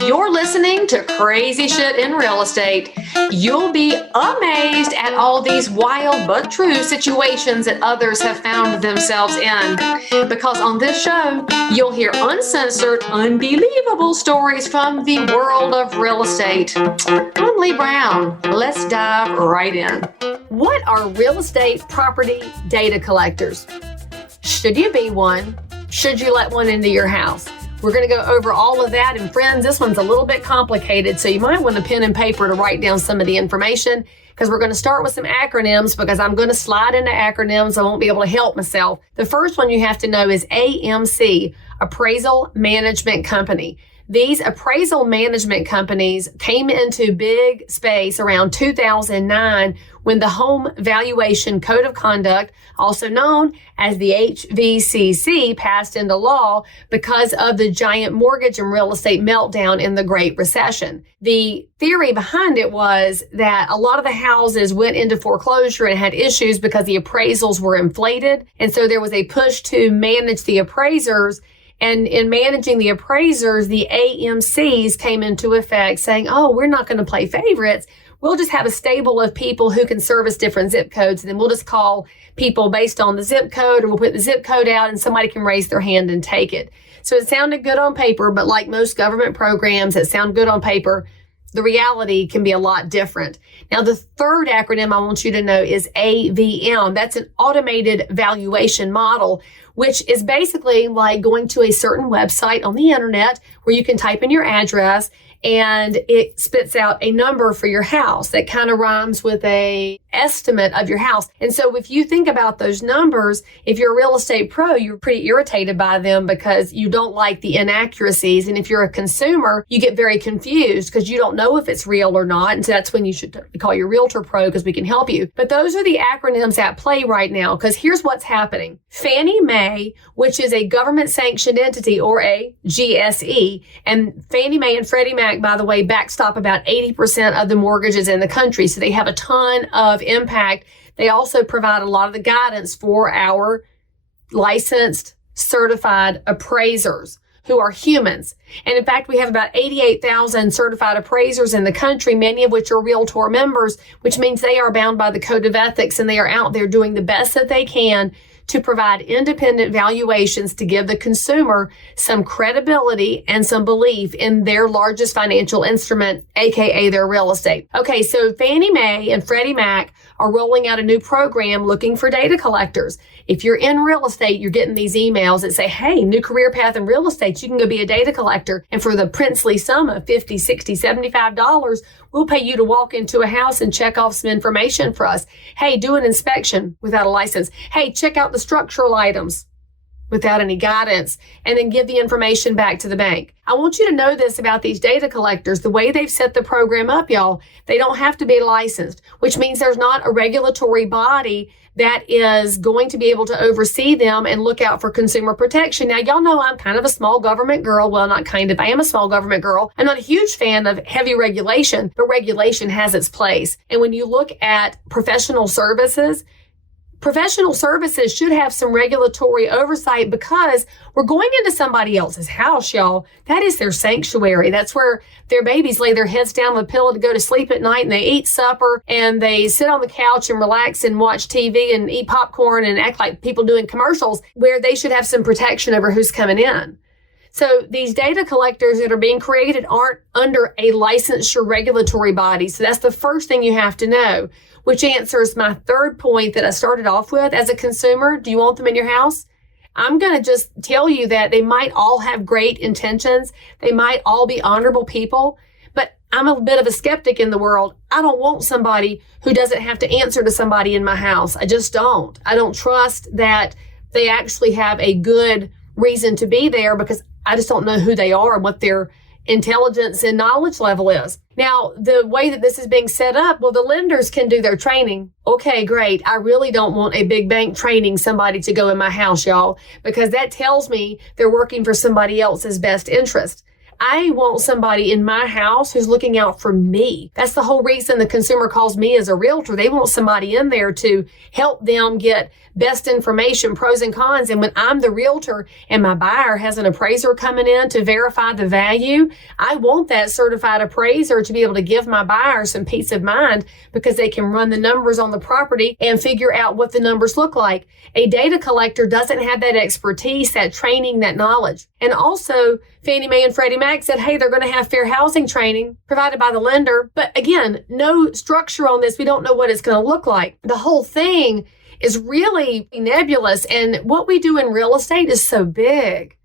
You're listening to Crazy Shit in Real Estate. You'll be amazed at all these wild but true situations that others have found themselves in. Because on this show, you'll hear uncensored, unbelievable stories from the world of real estate. I'm Leigh Brown. Let's dive right in. What are real estate property data collectors? Should you be one? Should you let one into your house? We're going to go over all of that. And friends, this one's a little bit complicated, so you might want a pen and paper to write down some of the information, because we're going to start with some acronyms, because I'm going to slide into acronyms. I won't be able to help myself. The first one you have to know is AMC, Appraisal Management Company. These appraisal management companies came into big space around 2009 when the Home Valuation Code of Conduct, also known as the HVCC, passed into law because of the giant mortgage and real estate meltdown in the Great Recession. The theory behind it was that a lot of the houses went into foreclosure and had issues because the appraisals were inflated. And so there was a push to manage the appraisers. And in managing the appraisers, the AMCs came into effect saying, oh, we're not going to play favorites. We'll just have a stable of people who can service different zip codes. And then we'll just call people based on the zip code, or we'll put the zip code out and somebody can raise their hand and take it. So it sounded good on paper, but like most government programs that sound good on paper, the reality can be a lot different. Now, the third acronym I want you to know is AVM. That's an automated valuation model, which is basically like going to a certain website on the internet where you can type in your address and it spits out a number for your house that kind of rhymes with a estimate of your house. And so if you think about those numbers, if you're a real estate pro, you're pretty irritated by them because you don't like the inaccuracies. And if you're a consumer, you get very confused because you don't know if it's real or not. And so that's when you should call your realtor pro, because we can help you. But those are the acronyms at play right now, because here's what's happening. Fannie Mae, which is a government sanctioned entity, or a GSE, and Fannie Mae and Freddie Mac, by the way, backstop about 80% of the mortgages in the country. So they have a ton of impact. They also provide a lot of the guidance for our licensed, certified appraisers, who are humans. And in fact, we have about 88,000 certified appraisers in the country, many of which are Realtor members, which means they are bound by the Code of Ethics and they are out there doing the best that they can to provide independent valuations to give the consumer some credibility and some belief in their largest financial instrument, aka their real estate. Okay, so Fannie Mae and Freddie Mac are rolling out a new program looking for data collectors. If you're in real estate, you're getting these emails that say, hey, new career path in real estate, you can go be a data collector. And for the princely sum of $50, $60, $75, we'll pay you to walk into a house and check off some information for us. Hey, do an inspection without a license. Hey, check out the structural items without any guidance, and then give the information back to the bank. I want you to know this about these data collectors. The way they've set the program up, y'all, they don't have to be licensed, which means there's not a regulatory body that is going to be able to oversee them and look out for consumer protection. Now, y'all know I'm kind of a small government girl. Well, not kind of, I am a small government girl. I'm not a huge fan of heavy regulation, but regulation has its place. And when you look at professional services should have some regulatory oversight, because we're going into somebody else's house, y'all. That is their sanctuary. That's where their babies lay their heads down on a pillow to go to sleep at night, and they eat supper and they sit on the couch and relax and watch TV and eat popcorn and act like people doing commercials, where they should have some protection over who's coming in. So these data collectors that are being created aren't under a licensure regulatory body. So that's the first thing you have to know, which answers my third point that I started off with. As a consumer, do you want them in your house? I'm going to just tell you that they might all have great intentions. They might all be honorable people, but I'm a bit of a skeptic in the world. I don't want somebody who doesn't have to answer to somebody in my house. I just don't. I don't trust that they actually have a good reason to be there, because I just don't know who they are and what their intelligence and knowledge level is. Now, the way that this is being set up, well, the lenders can do their training. Okay, great. I really don't want a big bank training somebody to go in my house, y'all, because that tells me they're working for somebody else's best interest. I want somebody in my house who's looking out for me. That's the whole reason the consumer calls me as a realtor. They want somebody in there to help them get best information, pros and cons. And when I'm the realtor and my buyer has an appraiser coming in to verify the value, I want that certified appraiser to be able to give my buyer some peace of mind because they can run the numbers on the property and figure out what the numbers look like. A data collector doesn't have that expertise, that training, that knowledge. And also, Fannie Mae and Freddie Mac said, hey, they're going to have fair housing training provided by the lender. But again, no structure on this. We don't know what it's going to look like. The whole thing is really nebulous. And what we do in real estate is so big.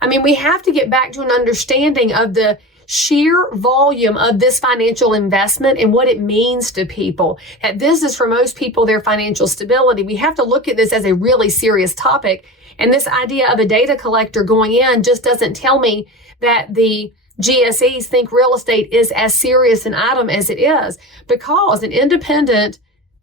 I mean, we have to get back to an understanding of the sheer volume of this financial investment and what it means to people. That this is for most people their financial stability. We have to look at this as a really serious topic. And this idea of a data collector going in just doesn't tell me that the GSEs think real estate is as serious an item as it is, because an independent,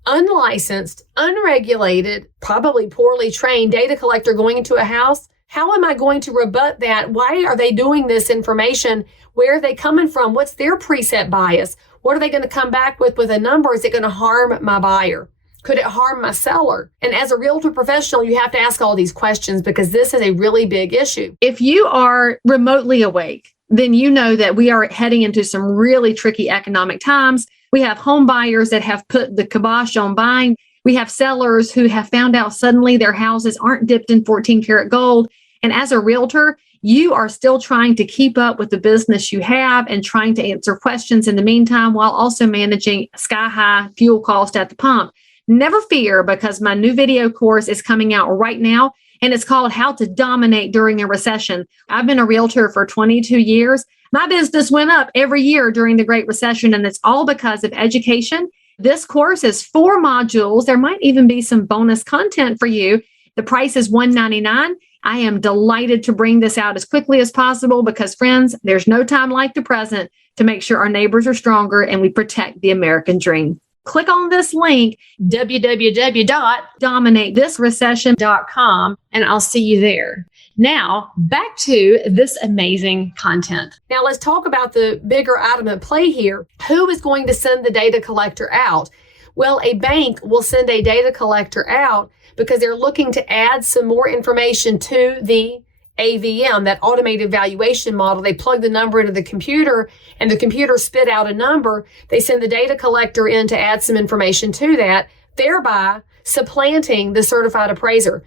unlicensed, unregulated, probably poorly trained data collector going into a house, how am I going to rebut that? Why are they doing this information? Where are they coming from? What's their preset bias? What are they going to come back with a number? Is it going to harm my buyer? Could it harm my seller? And as a realtor professional, you have to ask all these questions because this is a really big issue. If you are remotely awake, then you know that we are heading into some really tricky economic times. We have home buyers that have put the kibosh on buying. We have sellers who have found out suddenly their houses aren't dipped in 14 karat gold. And as a realtor, you are still trying to keep up with the business you have and trying to answer questions in the meantime while also managing sky-high fuel cost at the pump. Never fear, because my new video course is coming out right now, and it's called How to Dominate During a Recession. I've been a realtor for 22 years. My business went up every year during the Great Recession, and it's all because of education. This course is 4 modules. There might even be some bonus content for you. The price is $199. I am delighted to bring this out as quickly as possible because, friends, there's no time like the present to make sure our neighbors are stronger and we protect the American dream. Click on this link, www.dominatethisrecession.com, and I'll see you there. Now, back to this amazing content. Now, let's talk about the bigger item at play here. Who is going to send the data collector out? Well, a bank will send a data collector out because they're looking to add some more information to the AVM, that automated valuation model. They plug the number into the computer and the computer spit out a number. They send the data collector in to add some information to that, thereby supplanting the certified appraiser.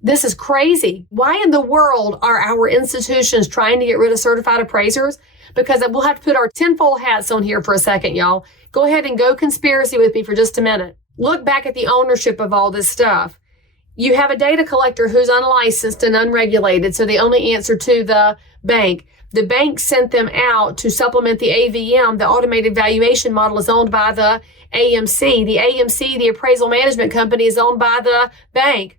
This is crazy. Why in the world are our institutions trying to get rid of certified appraisers? Because we'll have to put our tinfoil hats on here for a second, y'all. Go ahead and go conspiracy with me for just a minute. Look back at the ownership of all this stuff. You have a data collector who's unlicensed and unregulated, so they only answer to the bank. The bank sent them out to supplement the AVM. The automated valuation model is owned by the AMC. The AMC, the appraisal management company, is owned by the bank.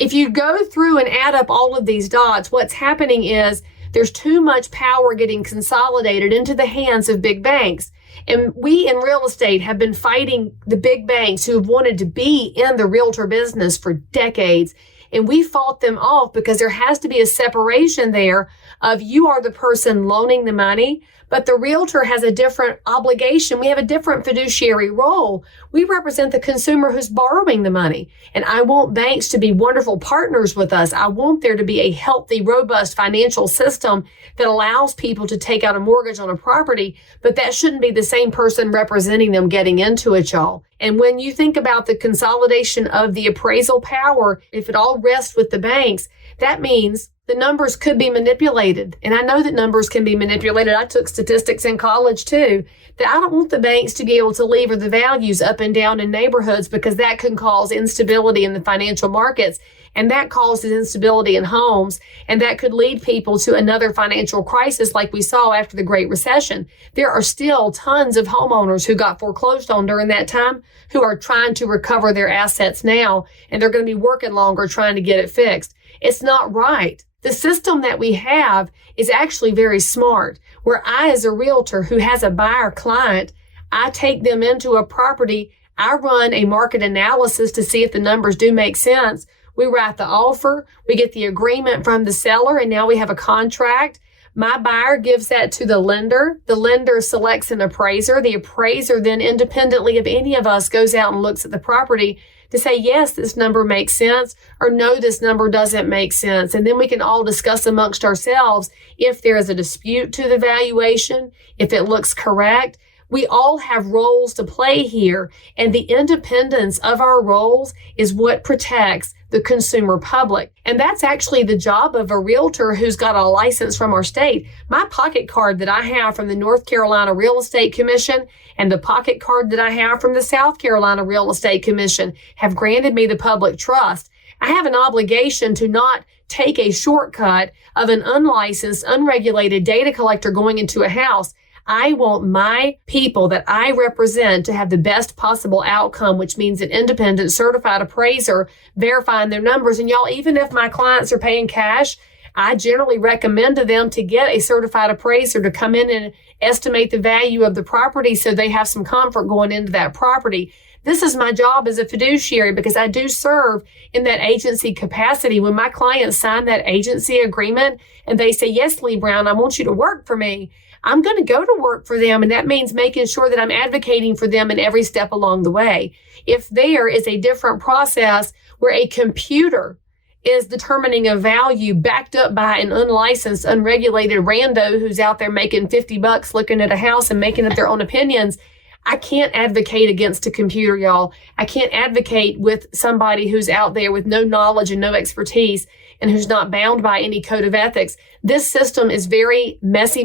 If you go through and add up all of these dots, what's happening is there's too much power getting consolidated into the hands of big banks. And we in real estate have been fighting the big banks who have wanted to be in the realtor business for decades. And we fought them off because there has to be a separation there of you are the person loaning the money, but the realtor has a different obligation. We have a different fiduciary role. We represent the consumer who's borrowing the money. And I want banks to be wonderful partners with us. I want there to be a healthy, robust financial system that allows people to take out a mortgage on a property, but that shouldn't be the same person representing them getting into it, y'all. And when you think about the consolidation of the appraisal power, if it all rests with the banks, that means the numbers could be manipulated. And I know that numbers can be manipulated. I took statistics in college too. That I don't want the banks to be able to lever the values up and down in neighborhoods because that can cause instability in the financial markets. And that causes instability in homes. And that could lead people to another financial crisis like we saw after the Great Recession. There are still tons of homeowners who got foreclosed on during that time who are trying to recover their assets now. And they're going to be working longer trying to get it fixed. It's not right. The system that we have is actually very smart, where I, as a realtor who has a buyer client, I take them into a property. I run a market analysis to see if the numbers do make sense. We write the offer. We get the agreement from the seller, and now we have a contract. My buyer gives that to the lender. The lender selects an appraiser. The appraiser then independently of any of us goes out and looks at the property to say, yes, this number makes sense, or no, this number doesn't make sense. And then we can all discuss amongst ourselves if there is a dispute to the valuation, if it looks correct. We all have roles to play here, and the independence of our roles is what protects the consumer public. And that's actually the job of a realtor who's got a license from our state. My pocket card that I have from the North Carolina Real Estate Commission and the pocket card that I have from the South Carolina Real Estate Commission have granted me the public trust. I have an obligation to not take a shortcut of an unlicensed, unregulated data collector going into a house. I want my people that I represent to have the best possible outcome, which means an independent certified appraiser verifying their numbers. And y'all, even if my clients are paying cash, I generally recommend to them to get a certified appraiser to come in and estimate the value of the property so they have some comfort going into that property. This is my job as a fiduciary because I do serve in that agency capacity. When my clients sign that agency agreement and they say, yes, Leigh Brown, I want you to work for me, I'm going to go to work for them. And that means making sure that I'm advocating for them in every step along the way. If there is a different process where a computer is determining a value backed up by an unlicensed, unregulated rando who's out there making $50 looking at a house and making up their own opinions, I can't advocate against a computer, y'all. I can't advocate with somebody who's out there with no knowledge and no expertise and who's not bound by any code of ethics. This system is very messy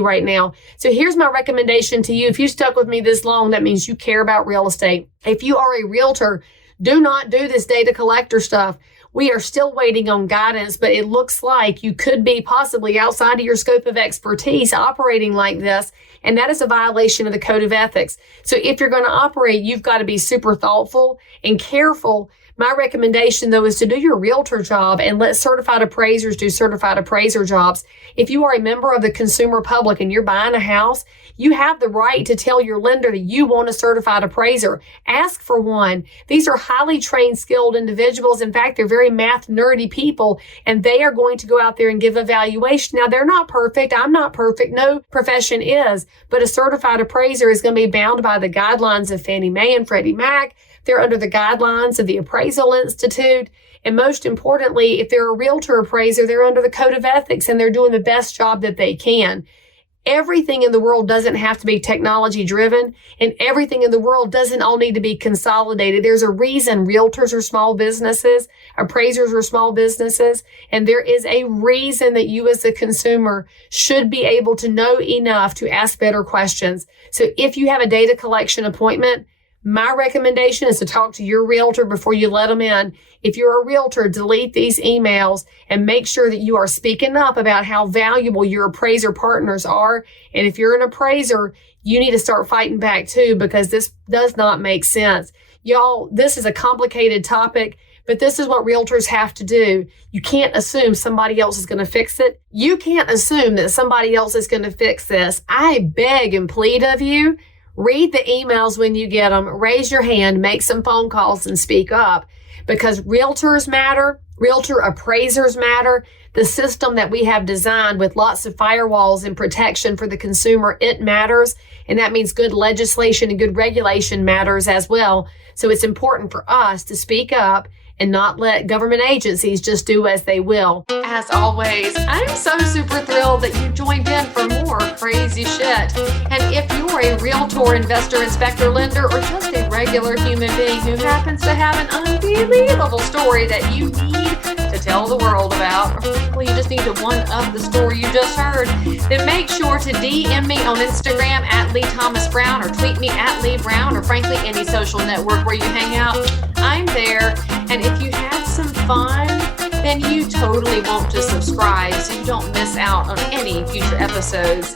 right now. So here's my recommendation to you. If you stuck with me this long, that means you care about real estate. If you are a realtor, do not do this data collector stuff. We are still waiting on guidance, but it looks like you could be possibly outside of your scope of expertise operating like this, and that is a violation of the code of ethics. So if you're going to operate, you've got to be super thoughtful and careful. My recommendation, though, is to do your realtor job and let certified appraisers do certified appraiser jobs. If you are a member of the consumer public and you're buying a house, you have the right to tell your lender that you want a certified appraiser. Ask for one. These are highly trained, skilled individuals. In fact, they're very math nerdy people, and they are going to go out there and give a valuation. Now, they're not perfect. I'm not perfect. No profession is. But a certified appraiser is going to be bound by the guidelines of Fannie Mae and Freddie Mac. They're under the guidelines of the Appraisal Institute. And most importantly, if they're a realtor appraiser, they're under the code of ethics and they're doing the best job that they can. Everything in the world doesn't have to be technology driven, and everything in the world doesn't all need to be consolidated. There's a reason realtors are small businesses, appraisers are small businesses, and there is a reason that you as a consumer should be able to know enough to ask better questions. So if you have a data collection appointment, my recommendation is to talk to your realtor before you let them in. If you're a realtor, delete these emails and make sure that you are speaking up about how valuable your appraiser partners are. And if you're an appraiser, you need to start fighting back too, because this does not make sense. Y'all, this is a complicated topic, but this is what realtors have to do. You can't assume somebody else is going to fix it. You can't assume that somebody else is going to fix this. I beg and plead of you, read the emails when you get them, raise your hand, make some phone calls, and speak up, because realtors matter, realtor appraisers matter. The system that we have designed with lots of firewalls and protection for the consumer, it matters. And that means good legislation and good regulation matters as well. So it's important for us to speak up and not let government agencies just do as they will. As always, I'm so super thrilled that you joined in for more crazy shit. And if you're a realtor, investor, inspector, lender, or just a regular human being who happens to have an unbelievable story that you need to tell the world about, or frankly, you just need to one-up the story you just heard, then make sure to DM me on Instagram at Leigh Thomas Brown, or tweet me at Leigh Brown, or frankly, any social network where you hang out. I'm there. And if you had some fun, then you totally want to subscribe so you don't miss out on any future episodes.